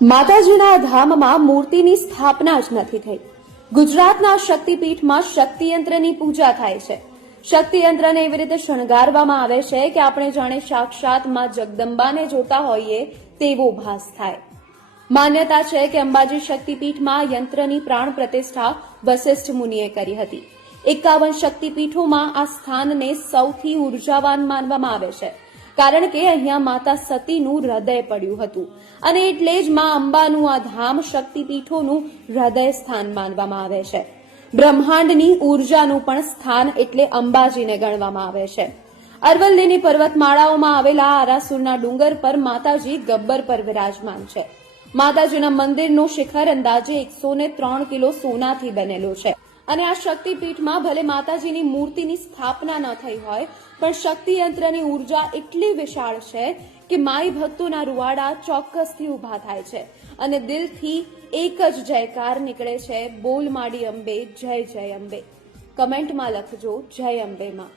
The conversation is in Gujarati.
માતાજીના ધામમાં મૂર્તિની સ્થાપના જ નથી થઈ. ગુજરાતના શક્તિપીઠમાં શક્તિયંત્રની પૂજા થાય છે. શક્તિયંત્રને એવી રીતે શણગારવામાં આવે છે કે આપણે જાણે સાક્ષાત માં જગદંબાને જોતા હોઈએ તેવો ભાસ થાય. માન્યતા છે કે અંબાજી શક્તિપીઠમાં યંત્રની પ્રાણ પ્રતિષ્ઠા વશિષ્ઠ મુનિએ કરી હતી. 51 શક્તિપીઠોમાં આ સ્થાનને સૌથી ઉર્જાવાન માનવામાં આવે છે, કારણ કે અહીંયા માતા સતીનું હૃદય પડ્યું હતું અને એટલે જ માં અંબાનું આ ધામ શક્તિપીઠોનું હૃદય સ્થાન માનવામાં આવે છે. બ્રહ્માંડની ઉર્જાનું પણ સ્થાન એટલે અંબાજીને ગણવામાં આવે છે. અરવલ્લીની પર્વતમાળાઓમાં આવેલા આરાસુરના ડુંગર પર માતાજી ગબ્બર પર વિરાજમાન છે. માતાજીના મંદિરનું શિખર અંદાજે 103 કિલો સોનાથી બનેલું છે અને આ શક્તિપીઠમાં ભલે માતાજીની મૂર્તિની સ્થાપના ન થઈ હોય, પણ શક્તિયંત્રની ઉર્જા એટલી વિશાળ છે કે માઈ ભક્તોના રૂવાડા ચોક્કસથી ઉભા થાય છે અને દિલથી એક જ જયકાર નીકળે છે, બોલ માડી અંબે, જય જય અંબે. કમેન્ટમાં લખજો જય અંબે માં.